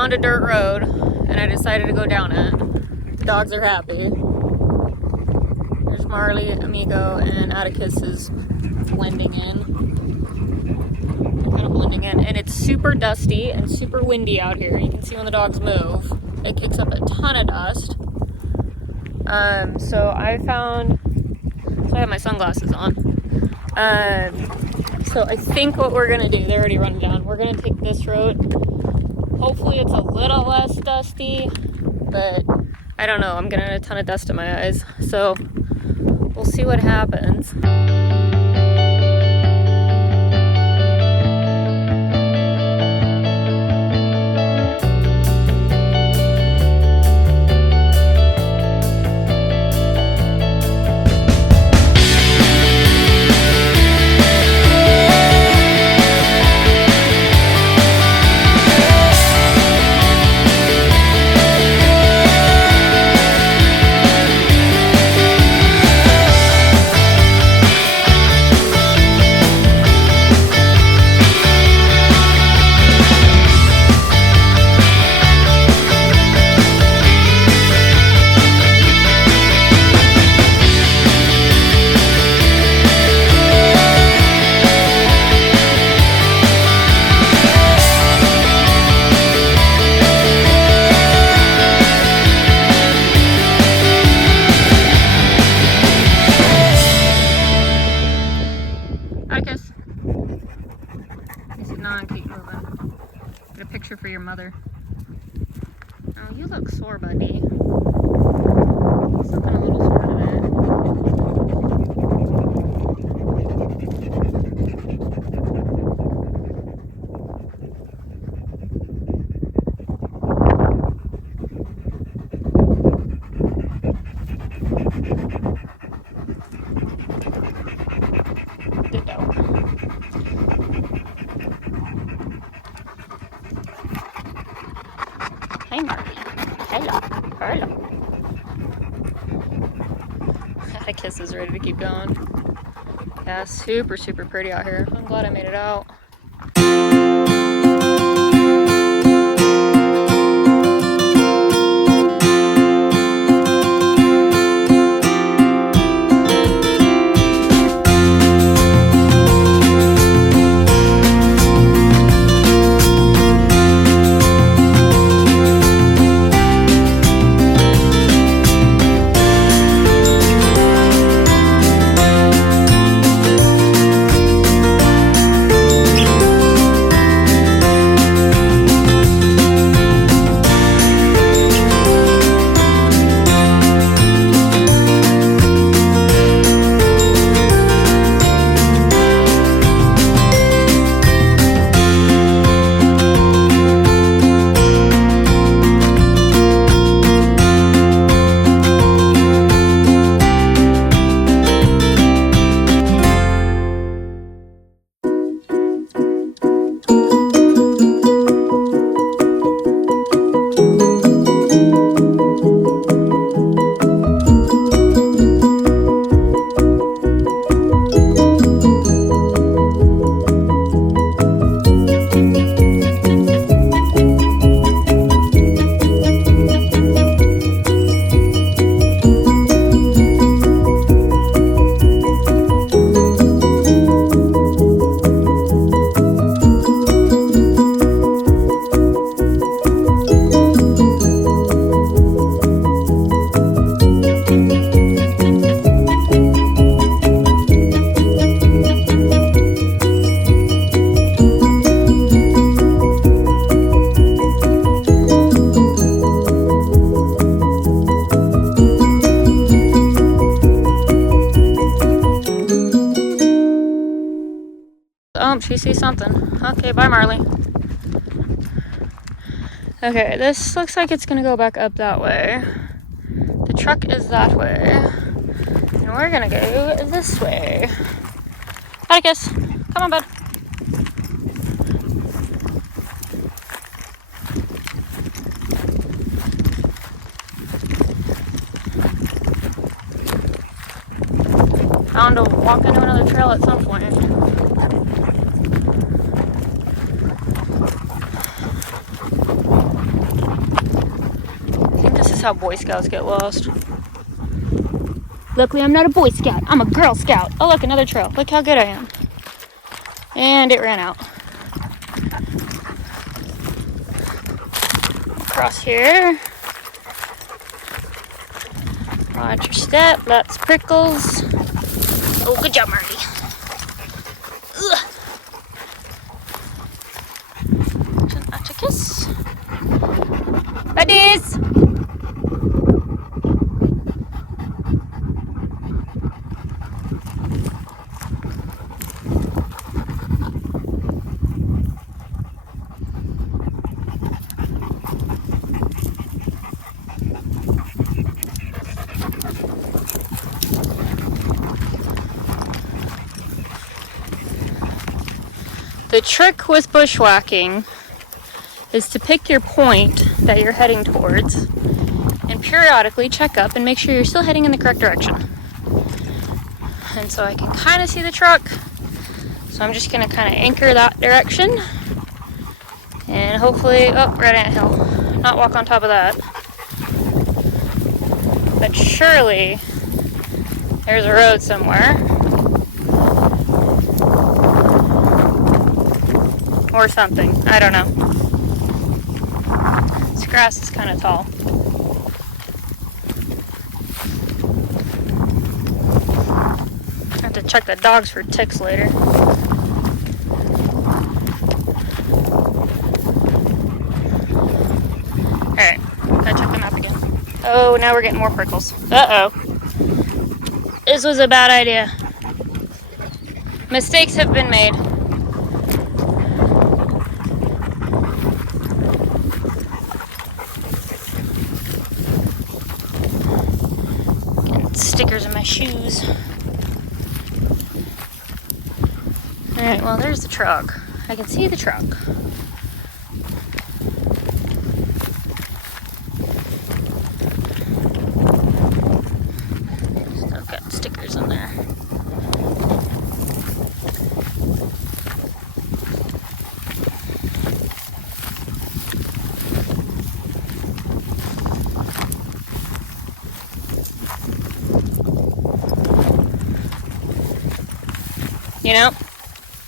found a dirt road and I decided to go down it. The dogs are happy. There's Marley, Amigo, and Atticus is blending in. Kind of blending in. And it's super dusty and super windy out here. You can see when the dogs move, it kicks up a ton of dust. So I have my sunglasses on. So I think what we're gonna do, they're already running down. We're gonna take this road. Hopefully it's a little less dusty, but I don't know. I'm getting a ton of dust in my eyes. So we'll see what happens. Atticus. He said, "No, keep moving. Get a picture for your mother." Oh, you look sore, buddy. He's looking a little sore today. Hey, Marty. Hello. Hello. Atticus is ready to keep going. Yeah, super, super pretty out here. I'm glad I made it out. Oh, she sees something. Okay, bye, Marley. Okay, this looks like it's gonna go back up that way. The truck is that way. And we're gonna go this way. Atticus, come on, bud. Bound to walk into another trail at some point. is how Boy Scouts get lost. Luckily, I'm not a Boy Scout. I'm a Girl Scout. Oh, look, another trail. Look how good I am. And it ran out. Across here. Watch your step. Lots of prickles. Oh, good job, Marty. That's a kiss. Buddies! The trick with bushwhacking is to pick your point that you're heading towards and periodically check up and make sure you're still heading in the correct direction. And so I can kind of see the truck, so I'm just going to kind of anchor that direction and hopefully, oh, red ant hill, not walk on top of that. But surely there's a road somewhere. Or something. I don't know. This grass is kind of tall. I have to check the dogs for ticks later. Alright, gotta check the map again. Oh, now we're getting more prickles. Uh-oh. This was a bad idea. Mistakes have been made. Stickers in my shoes. Alright, well, there's the truck. I can see the truck. Still got stickers in there. You know,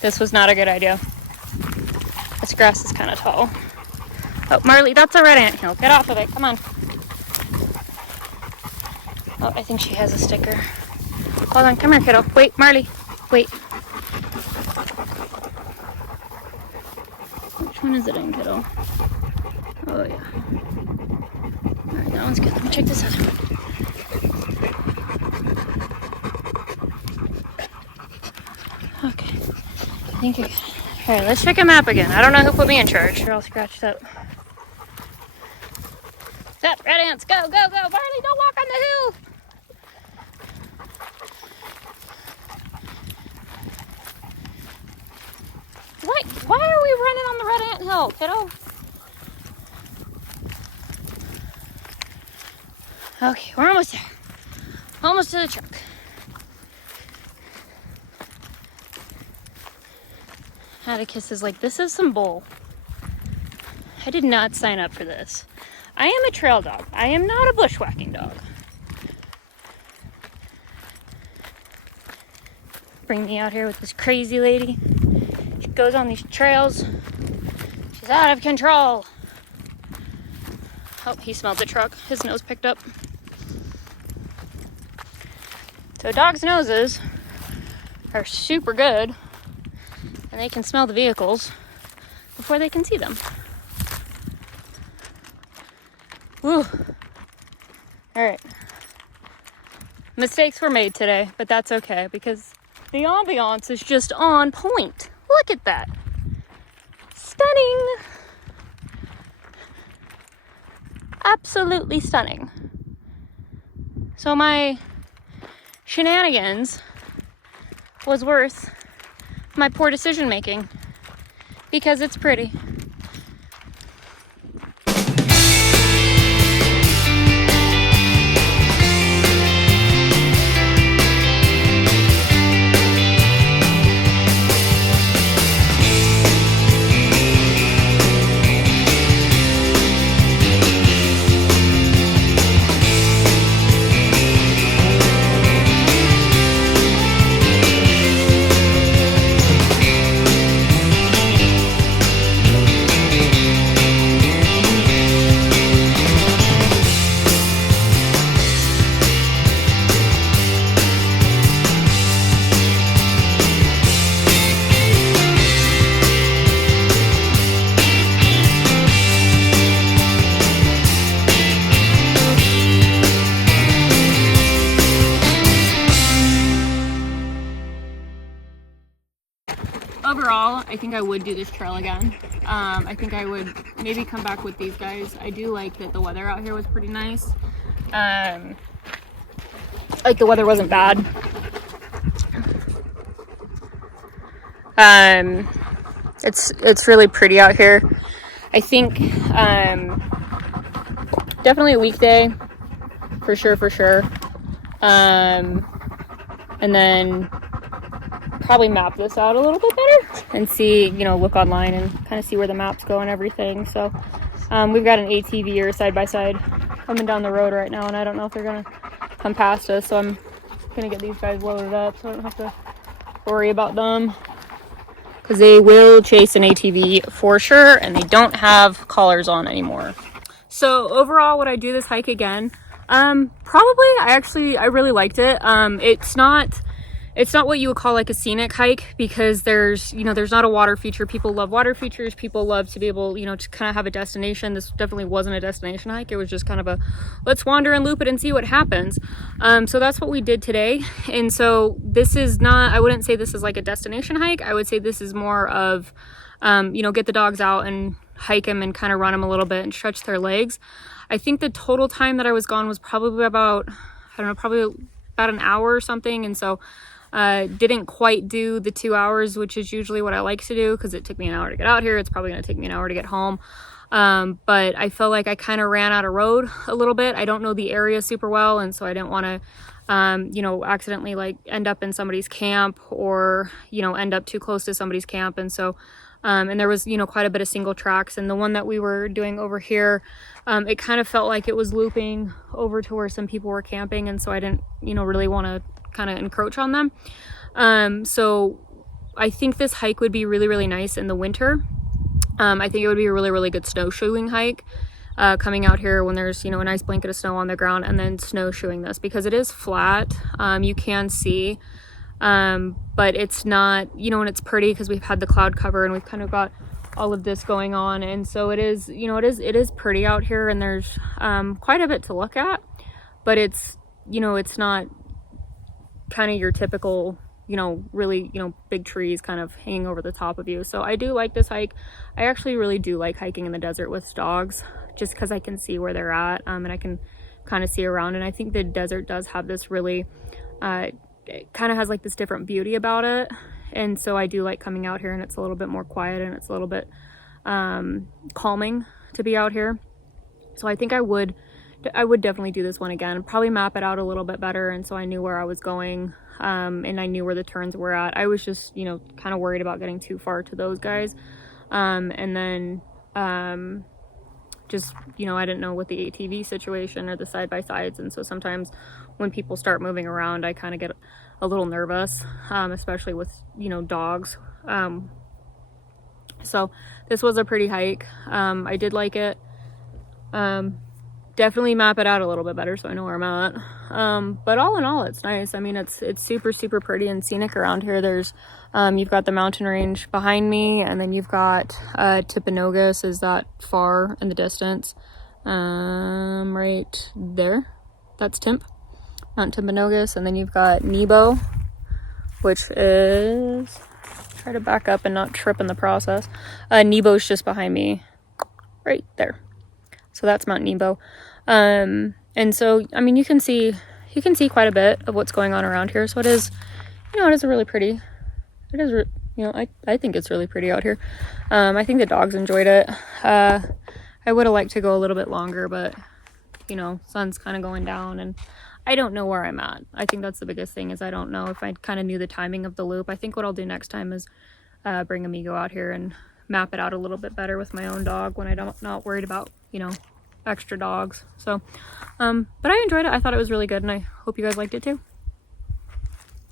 this was not a good idea. This grass is kind of tall. Oh, Marley, that's a red ant hill. Get off of it. Come on. Oh, I think she has a sticker. Hold on. Come here, kiddo. Wait, Marley. Wait. Which one is it in, kiddo? Oh, yeah. Alright, that one's good. Let me check this out. Okay, I think you're good. Alright, let's check a map again. I don't know who put me in charge. They're all scratched up. Stop, red ants, go, go, go! Barney, don't walk on the hill! What? Why are we running on the red ant hill, kiddo? Okay, we're almost there. Almost to the truck. Atticus is like, this is some bull. I did not sign up for this. I am a trail dog. I am not a bushwhacking dog. Bring me out here with this crazy lady. She goes on these trails. She's out of control. Oh, he smelled the truck. His nose picked up. So dogs' noses are super good. And they can smell the vehicles before they can see them. Woo. Alright. Mistakes were made today, but that's okay because the ambiance is just on point. Look at that. Stunning. Absolutely stunning. So my shenanigans was worth my poor decision making because it's pretty. I think I would do this trail again. I think I would maybe come back with these guys. I do like that the weather out here was pretty nice. Like the weather wasn't bad. It's really pretty out here. I think definitely a weekday for sure. And then probably map this out a little bit better and see, you know, look online and kind of see where the maps go and everything. So we've got an ATV or side by side coming down the road right now, and I don't know if they're gonna come past us, so I'm gonna get these guys loaded up so I don't have to worry about them, because they will chase an ATV for sure, and they don't have collars on anymore. So overall, would I do this hike again? Probably. I really liked it. It's not what you would call like a scenic hike, because there's not a water feature. People love water features. People love to be able, to kind of have a destination. This definitely wasn't a destination hike. It was just kind of a, let's wander and loop it and see what happens. So that's what we did today. And so this is not, I wouldn't say this is like a destination hike. I would say this is more of, get the dogs out and hike them and kind of run them a little bit and stretch their legs. I think the total time that I was gone was probably about an hour or something. And so didn't quite do the 2 hours, which is usually what I like to do, because it took me an hour to get out here. It's probably going to take me an hour to get home. But I felt like I kind of ran out of road a little bit. I don't know the area super well, and so I didn't want to accidentally like end up in somebody's camp, or end up too close to somebody's camp. And so and there was quite a bit of single tracks, and the one that we were doing over here, it kind of felt like it was looping over to where some people were camping, and so I didn't really want to kind of encroach on them. So I think this hike would be really, really nice in the winter. I think it would be a really, really good snowshoeing hike, coming out here when there's a nice blanket of snow on the ground, and then snowshoeing this, because it is flat. You can see, but it's not, and it's pretty because we've had the cloud cover and we've kind of got all of this going on, and so it is pretty out here, and there's quite a bit to look at, but it's it's not kind of your typical really big trees kind of hanging over the top of you. So I do like this hike. I actually really do like hiking in the desert with dogs, just because I can see where they're at, and I can kind of see around, and I think the desert does have this really it kind of has like this different beauty about it. And so I do like coming out here, and it's a little bit more quiet, and it's a little bit calming to be out here. So I think I would definitely do this one again, probably map it out a little bit better, and so I knew where I was going, and I knew where the turns were at. I was just kind of worried about getting too far to those guys, and then just I didn't know what the ATV situation or the side-by-sides, and so sometimes when people start moving around, I kind of get a little nervous, especially with dogs. So this was a pretty hike. I did like it. Definitely map it out a little bit better so I know where I'm at. But all in all, it's nice. I mean, it's super, super pretty and scenic around here. There's you've got the mountain range behind me, and then you've got Timpanogos is that far in the distance, right there. That's Mount Timpanogos. And then you've got Nebo, which is, try to back up and not trip in the process. Nebo's just behind me right there. So that's Mount Nebo. And so, I mean, you can see quite a bit of what's going on around here. So it is, it is a really pretty, I think it's really pretty out here. I think the dogs enjoyed it. I would have liked to go a little bit longer, but sun's kind of going down, and I don't know where I'm at. I think that's the biggest thing, is I don't know if I kind of knew the timing of the loop. I think what I'll do next time is bring Amigo out here and map it out a little bit better with my own dog when I'm not worried about, extra dogs. So, but I enjoyed it. I thought it was really good, and I hope you guys liked it too.